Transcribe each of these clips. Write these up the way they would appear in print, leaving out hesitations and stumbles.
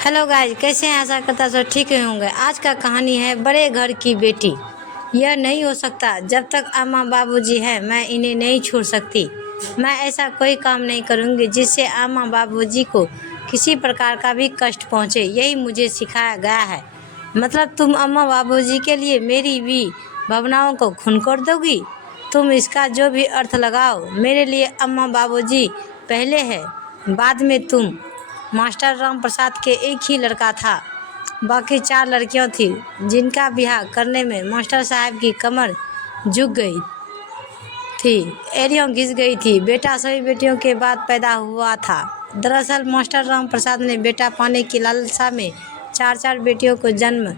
Hello guys, कैसे हैं? आशा करता सब ठीक होंगे। आज का कहानी है बड़े घर की बेटी। यह नहीं हो सकता, जब तक अम्मा बाबूजी हैं मैं इन्हें नहीं छोड़ सकती। मैं ऐसा कोई काम नहीं करूंगी जिससे अम्मा बाबूजी को किसी प्रकार का भी कष्ट पहुंचे। यही मुझे सिखाया गया है। मतलब तुम अम्मा बाबूजी के लिए मेरी भी भावनाओं को खून कर दोगी? तुम इसका जो भी अर्थ लगाओ, मेरे लिए अम्मा बाबूजी पहले है, बाद में तुम। मास्टर राम प्रसाद के एक ही लड़का था, बाकी 4 लड़कियां थी जिनका ब्याह करने में मास्टर साहब की कमर झुक गई थी, एड़ियों घिस गई थी। बेटा सभी बेटियों के बाद पैदा हुआ था। दरअसल मास्टर राम प्रसाद ने बेटा पाने की लालसा में 4 बेटियों को जन्म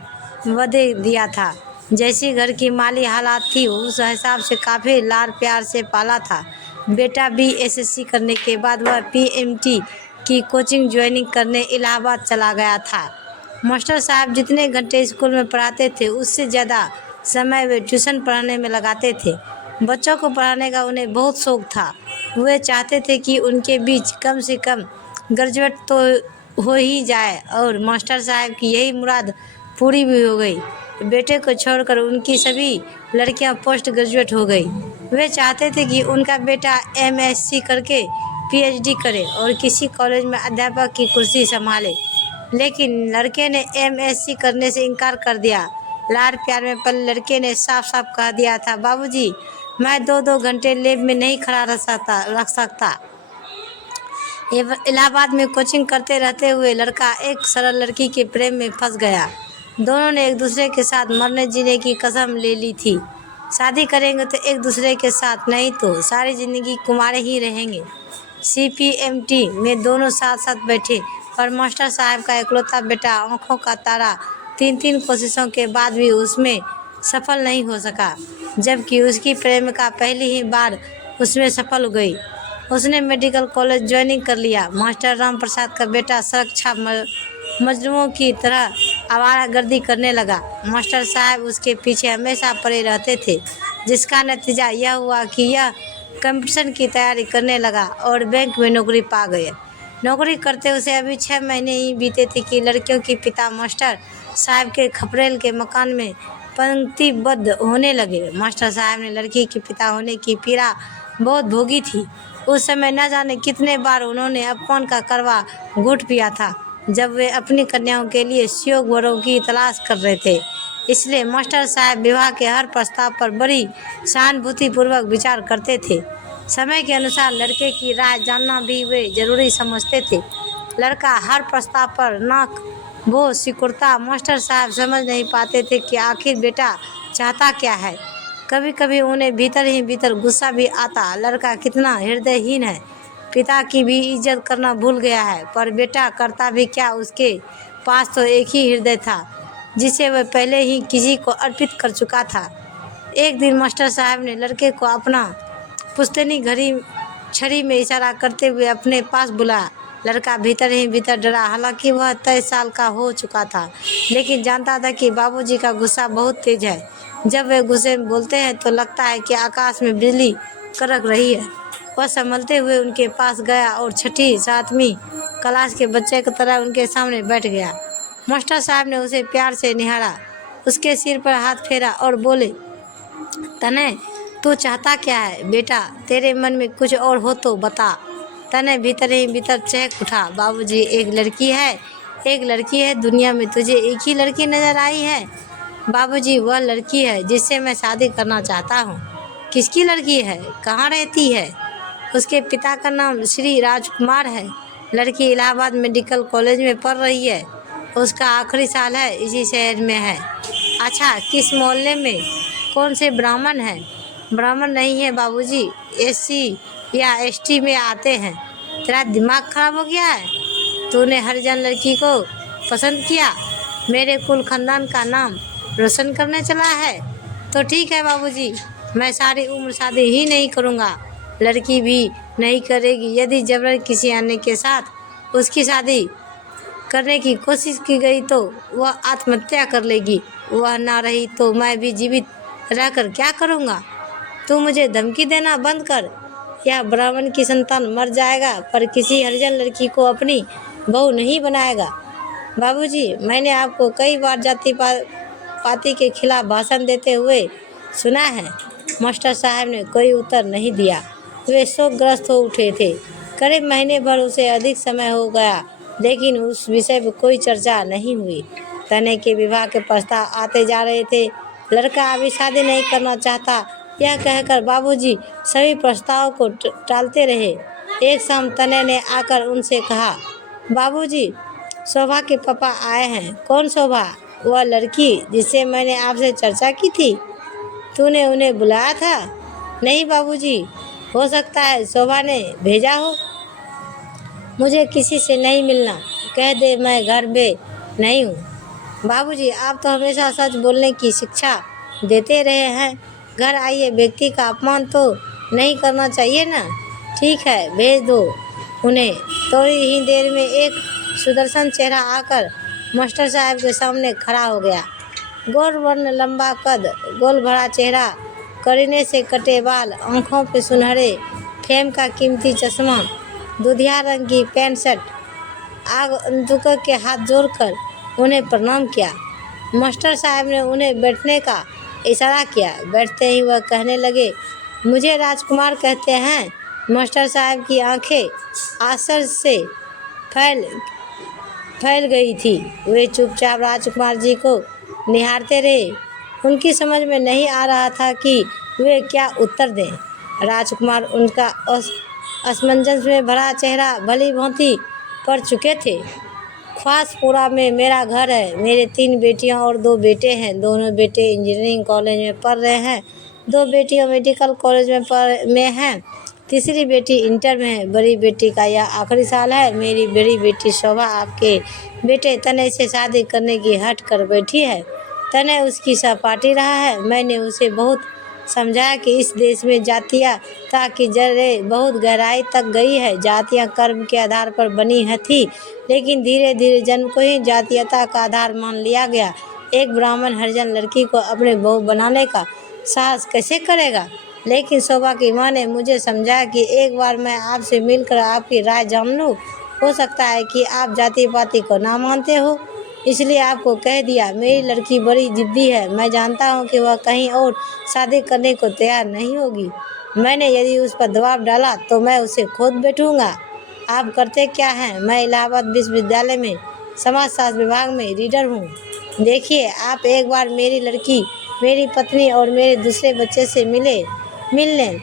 दे दिया था। जैसी घर की माली हालात थी उस हिसाब से काफ़ी लाड़ प्यार से पाला था। बेटा BSSC करने के बाद वह PMT की कोचिंग ज्वाइनिंग करने इलाहाबाद चला गया था। मास्टर साहब जितने घंटे स्कूल में पढ़ाते थे उससे ज़्यादा समय वे ट्यूशन पढ़ाने में लगाते थे। बच्चों को पढ़ाने का उन्हें बहुत शौक था। वे चाहते थे कि उनके बीच कम से कम ग्रेजुएट तो हो ही जाए, और मास्टर साहब की यही मुराद पूरी भी हो गई। बेटे को छोड़कर उनकी सभी लड़कियां पोस्ट ग्रेजुएट हो गई। वे चाहते थे कि उनका बेटा MSc करके PhD करे और किसी कॉलेज में अध्यापक की कुर्सी संभाले, लेकिन लड़के ने MSc करने से इनकार कर दिया। लाड़ प्यार में पल लड़के ने साफ साफ कह दिया था, बाबूजी मैं 2-2 घंटे लैब में नहीं खड़ा रख सकता। इलाहाबाद में कोचिंग करते रहते हुए लड़का एक सरल लड़की के प्रेम में फंस गया। दोनों ने एक दूसरे के साथ मरने जीने की कसम ले ली थी। शादी करेंगे तो एक दूसरे के साथ, नहीं तो सारी ज़िंदगी कुंवारे ही रहेंगे। CPMT में दोनों साथ साथ बैठे, पर मास्टर साहब का इकलौता बेटा आँखों का तारा 3 कोशिशों के बाद भी उसमें सफल नहीं हो सका, जबकि उसकी प्रेमिका पहली ही बार उसमें सफल हो गई। उसने मेडिकल कॉलेज ज्वाइनिंग कर लिया। मास्टर राम प्रसाद का बेटा सड़क छाप मजलूमों की तरह आवारागर्दी करने लगा। मास्टर साहब उसके पीछे हमेशा पड़े रहते थे, जिसका नतीजा यह हुआ कि यह कंपटीशन की तैयारी करने लगा और बैंक में नौकरी पा गया। नौकरी करते उसे अभी 6 महीने ही बीते थे कि लड़कियों के पिता मास्टर साहब के खपरेल के मकान में पंक्तिबद्ध होने लगे। मास्टर साहब ने लड़की के पिता होने की पीड़ा बहुत भोगी थी। उस समय न जाने कितने बार उन्होंने अपमान का कड़वा घूंट पिया था, जब वे अपनी कन्याओं के लिए योग्य वरों की तलाश कर रहे थे। इसलिए मास्टर साहब विवाह के हर प्रस्ताव पर बड़ी सहानुभूतिपूर्वक विचार करते थे। समय के अनुसार लड़के की राय जानना भी वे जरूरी समझते थे। लड़का हर प्रस्ताव पर नाक भो सिकुड़ता। मास्टर साहब समझ नहीं पाते थे कि आखिर बेटा चाहता क्या है। कभी कभी उन्हें भीतर ही भीतर गुस्सा भी आता, लड़का कितना हृदयहीन है, पिता की भी इज्जत करना भूल गया है। पर बेटा करता भी क्या, उसके पास तो एक ही हृदय था जिसे वह पहले ही किसी को अर्पित कर चुका था। एक दिन मास्टर साहब ने लड़के को अपना पुश्तैनी घड़ी छड़ी में इशारा करते हुए अपने पास बुलाया। लड़का भीतर ही भीतर डरा। हालांकि वह 23 साल का हो चुका था, लेकिन जानता था कि बाबूजी का गुस्सा बहुत तेज है। जब वे गुस्से में बोलते हैं तो लगता है कि आकाश में बिजली कड़क रही है। वह संभलते हुए उनके पास गया और 6ठी-7वीं क्लास के बच्चे की तरह उनके सामने बैठ गया। मास्टर साहब ने उसे प्यार से निहारा, उसके सिर पर हाथ फेरा और बोले, तने तू चाहता क्या है बेटा? तेरे मन में कुछ और हो तो बता। तने भीतर ही भीतर चहक उठा, बाबूजी एक लड़की है। दुनिया में तुझे एक ही लड़की नजर आई है? बाबूजी वह लड़की है जिससे मैं शादी करना चाहता हूँ। किसकी लड़की है? कहाँ रहती है? उसके पिता का नाम श्री राजकुमार है। लड़की इलाहाबाद मेडिकल कॉलेज में पढ़ रही है। उसका आखिरी साल है, इसी शहर में है। अच्छा, किस मोहल्ले में? कौन से ब्राह्मण हैं? ब्राह्मण नहीं है बाबूजी, SC या ST में आते हैं। तेरा दिमाग खराब हो गया है? तूने हरिजन लड़की को पसंद किया, मेरे कुल खानदान का नाम रोशन करने चला है? तो ठीक है बाबूजी, मैं सारी उम्र शादी ही नहीं करूँगा, लड़की भी नहीं करेगी। यदि जबरन किसी अन्य के साथ उसकी शादी करने की कोशिश की गई तो वह आत्महत्या कर लेगी। वह ना रही तो मैं भी जीवित रहकर क्या करूँगा? तू मुझे धमकी देना बंद कर, या ब्राह्मण की संतान मर जाएगा पर किसी हरिजन लड़की को अपनी बहू नहीं बनाएगा। बाबूजी, मैंने आपको कई बार पाती के खिलाफ भाषण देते हुए सुना है। मास्टर साहब ने कोई उत्तर नहीं दिया। वे शोकग्रस्त हो उठे थे। करीब महीने भर उसे अधिक समय हो गया, लेकिन उस विषय पर कोई चर्चा नहीं हुई। तने के विवाह के प्रस्ताव आते जा रहे थे। लड़का अभी शादी नहीं करना चाहता, यह कहकर बाबूजी सभी प्रस्तावों को टालते रहे। एक शाम तने ने आकर उनसे कहा, बाबूजी, शोभा के पापा आए हैं। कौन शोभा? वह लड़की जिससे मैंने आपसे चर्चा की थी। तूने उन्हें बुलाया था? नहीं बाबूजी, हो सकता है शोभा ने भेजा हो। मुझे किसी से नहीं मिलना, कह दे मैं घर में नहीं हूँ। बाबूजी, आप तो हमेशा सच बोलने की शिक्षा देते रहे हैं। घर आइए व्यक्ति का अपमान तो नहीं करना चाहिए ना। ठीक है, भेज दो उन्हें। थोड़ी ही देर में एक सुदर्शन चेहरा आकर मास्टर साहब के सामने खड़ा हो गया। गौर वर्ण, लंबा कद, गोल भरा चेहरा, करीने से कटे बाल, आँखों पे सुनहरे फ्रेम का कीमती चश्मा, दूधिया रंग की पैंट शर्ट। आगंतुक के हाथ जोड़कर उन्हें प्रणाम किया। मास्टर साहब ने उन्हें बैठने का इशारा किया। बैठते ही वह कहने लगे, मुझे राजकुमार कहते हैं। मास्टर साहब की आंखें आश्चर्य से फैल गई थी। वे चुपचाप राजकुमार जी को निहारते रहे। उनकी समझ में नहीं आ रहा था कि वे क्या उत्तर दें। राजकुमार उनका असमंजस में भरा चेहरा भली भांति पढ़ चुके थे। ख्वासपुरा में मेरा घर है। मेरे 3 बेटियां और 2 बेटे हैं। दोनों बेटे इंजीनियरिंग कॉलेज में पढ़ रहे हैं। 2 बेटियां मेडिकल कॉलेज में हैं। तीसरी बेटी इंटर में है। बड़ी बेटी का यह आखिरी साल है। मेरी बड़ी बेटी शोभा आपके बेटे तने से शादी करने की हट कर बैठी है। तने उसकी सहपाठी रहा है। मैंने उसे बहुत समझाया कि इस देश में जातीयता की जड़ें बहुत गहराई तक गई है। जातियाँ कर्म के आधार पर बनी है थी, लेकिन धीरे धीरे जन्म को ही जातीयता का आधार मान लिया गया। एक ब्राह्मण हरिजन लड़की को अपने बहू बनाने का साहस कैसे करेगा? लेकिन शोभा की माँ ने मुझे समझाया कि एक बार मैं आपसे मिलकर आपकी राय जान लूँ। हो सकता है कि आप जाति पाति को ना मानते हो, इसलिए आपको कह दिया। मेरी लड़की बड़ी जिद्दी है। मैं जानता हूँ कि वह कहीं और शादी करने को तैयार नहीं होगी। मैंने यदि उस पर दबाव डाला तो मैं उसे खोद बैठूँगा। आप करते क्या हैं? मैं इलाहाबाद विश्वविद्यालय में समाजशास्त्र विभाग में रीडर हूँ। देखिए, आप एक बार मेरी लड़की, मेरी पत्नी और मेरे दूसरे बच्चे से मिल लें,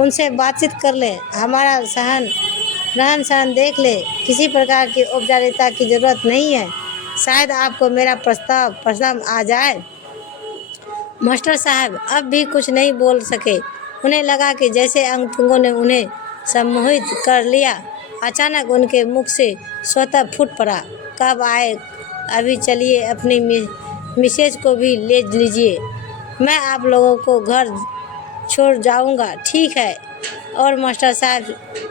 उनसे बातचीत कर लें, हमारा रहन सहन देख लें। किसी प्रकार की औपचारिकता की ज़रूरत नहीं है। शायद आपको मेरा प्रस्ताव पसंद आ जाए। मास्टर साहब अब भी कुछ नहीं बोल सके। उन्हें लगा कि जैसे अंगतुंगों ने उन्हें सम्मोहित कर लिया। अचानक उनके मुख से स्वतः फूट पड़ा, कब आए? अभी चलिए, अपनी मिसेज को भी ले लीजिए। मैं आप लोगों को घर छोड़ जाऊंगा। ठीक है। और मास्टर साहब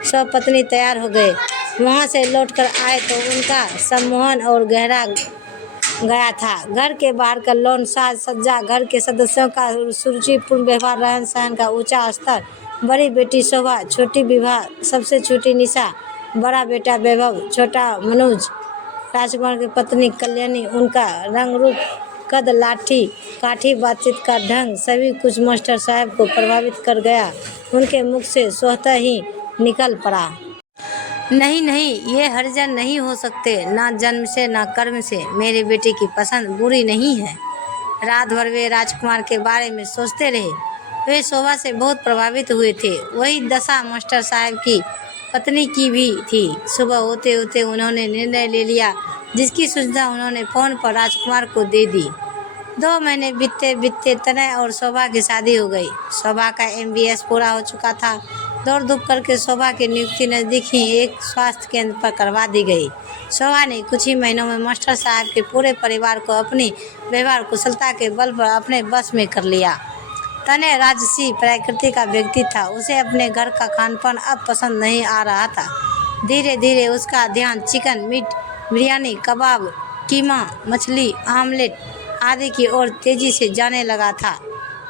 स्वपत्नी तैयार हो गए। वहाँ से लौटकर आए तो उनका सम्मोहन और गहरा गया था। घर के बाहर का लॉन, साज सज्जा, घर के सदस्यों का सुरुचिपूर्ण व्यवहार, रहन सहन का ऊंचा स्तर, बड़ी बेटी शोभा, छोटी विभा, सबसे छोटी निशा, बड़ा बेटा वैभव, छोटा मनोज, राजकुमार की पत्नी कल्याणी, उनका रंग रूप, कद, लाठी काठी, बातचीत का ढंग, सभी कुछ मास्टर साहब को प्रभावित कर गया। उनके मुख से स्वतः ही निकल पड़ा, नहीं नहीं, ये हरिजन नहीं हो सकते, ना जन्म से ना कर्म से। मेरे बेटे की पसंद बुरी नहीं है। रात भर वे राजकुमार के बारे में सोचते रहे। वे शोभा से बहुत प्रभावित हुए थे। वही दशा मास्टर साहब की पत्नी की भी थी। सुबह होते होते उन्होंने निर्णय ले लिया, जिसकी सूचना उन्होंने फ़ोन पर राजकुमार को दे दी। 2 महीने बीतते तनय और शोभा की शादी हो गई। शोभा का MBS पूरा हो चुका था। दौड़ धूप करके शोभा की नियुक्ति नज़दीक ही एक स्वास्थ्य केंद्र पर करवा दी गई। शोभा ने कुछ ही महीनों में मास्टर साहब के पूरे परिवार को अपनी व्यवहार कुशलता के बल पर अपने बस में कर लिया। तनय राजसी प्रकृति का व्यक्ति था। उसे अपने घर का खानपान अब पसंद नहीं आ रहा था। धीरे धीरे उसका ध्यान चिकन, मीट, बिरयानी, कबाब, कीमा, मछली, आमलेट आदि की ओर तेजी से जाने लगा था।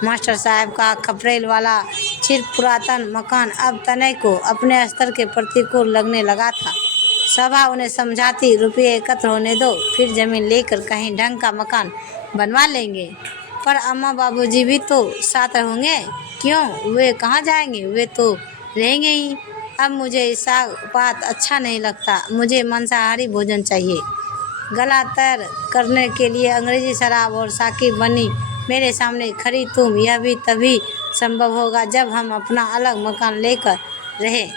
मास्टर साहब का खपरेल वाला चिर पुरातन मकान अब तनय को अपने स्तर के प्रतिकूल लगने लगा था। शोभा उन्हें समझाती, रुपये एकत्र होने दो, फिर ज़मीन लेकर कहीं ढंग का मकान बनवा लेंगे। पर अम्मा बाबूजी भी तो साथ होंगे। क्यों, वे कहाँ जाएंगे, वे तो रहेंगे ही। अब मुझे साग पात अच्छा नहीं लगता, मुझे मांसाहारी भोजन चाहिए। गला तैर करने के लिए अंग्रेजी शराब और साकिब बनी मेरे सामने खड़ी तुम, यह भी तभी संभव होगा जब हम अपना अलग मकान लेकर रहें।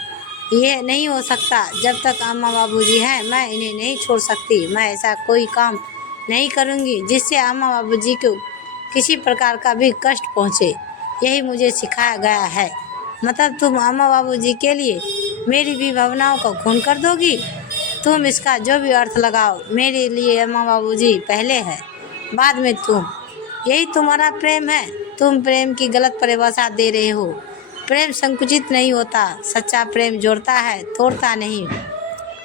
यह नहीं हो सकता जब तक अम्मा बाबूजी हैं, मैं इन्हें नहीं छोड़ सकती। मैं ऐसा कोई काम नहीं करूँगी जिससे अम्मा बाबूजी को किसी प्रकार का भी कष्ट पहुँचे। यही मुझे सिखाया गया है। मतलब तुम अम्मा बाबूजी के लिए मेरी भी भावनाओं को खून कर दोगी? तुम इसका जो भी अर्थ लगाओ, मेरे लिए अम्मा बाबूजी पहले है, बाद में तुम। यही तुम्हारा प्रेम है? तुम प्रेम की गलत परिभाषा दे रहे हो। प्रेम संकुचित नहीं होता, सच्चा प्रेम जोड़ता है, तोड़ता नहीं।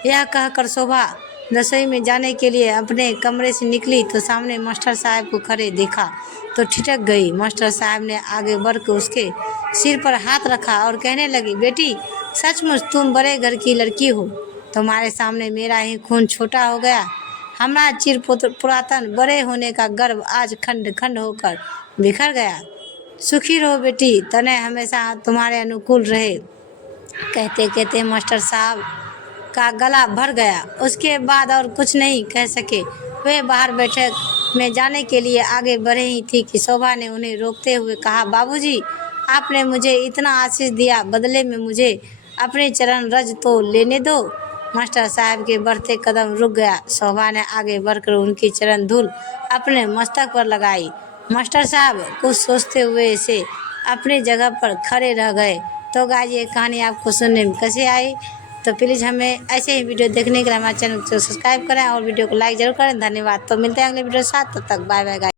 यह कहकर शोभा रसोई में जाने के लिए अपने कमरे से निकली तो सामने मास्टर साहब को खड़े देखा तो ठिठक गई। मास्टर साहब ने आगे बढ़कर उसके सिर पर हाथ रखा और कहने लगी, बेटी सचमुच तुम बड़े घर की लड़की हो। तुम्हारे सामने मेरा ही खून छोटा हो गया। हमारा चिर पुरातन बड़े होने का गर्व आज खंड खंड होकर बिखर गया। सुखी रहो बेटी, तने हमेशा तुम्हारे अनुकूल रहे। कहते कहते मास्टर साहब का गला भर गया। उसके बाद और कुछ नहीं कह सके। वे बाहर बैठक में जाने के लिए आगे बढ़े ही थी कि शोभा ने उन्हें रोकते हुए कहा, बाबूजी आपने मुझे इतना आशीष दिया, बदले में मुझे अपने चरण रज तो लेने दो। मास्टर साहब के बढ़ते कदम रुक गया। शोभा ने आगे बढ़कर उनकी चरण धूल अपने मस्तक पर लगाई। मास्टर साहब कुछ सोचते हुए से अपनी जगह पर खड़े रह गए। तो गाइस, ये कहानी आपको सुनने में कैसे आई? तो प्लीज़ हमें ऐसे ही वीडियो देखने के लिए हमारे चैनल को सब्सक्राइब करें और वीडियो को लाइक जरूर करें। धन्यवाद। तो मिलते हैं अगले वीडियो के साथ, तब तक बाय बाय गाइस।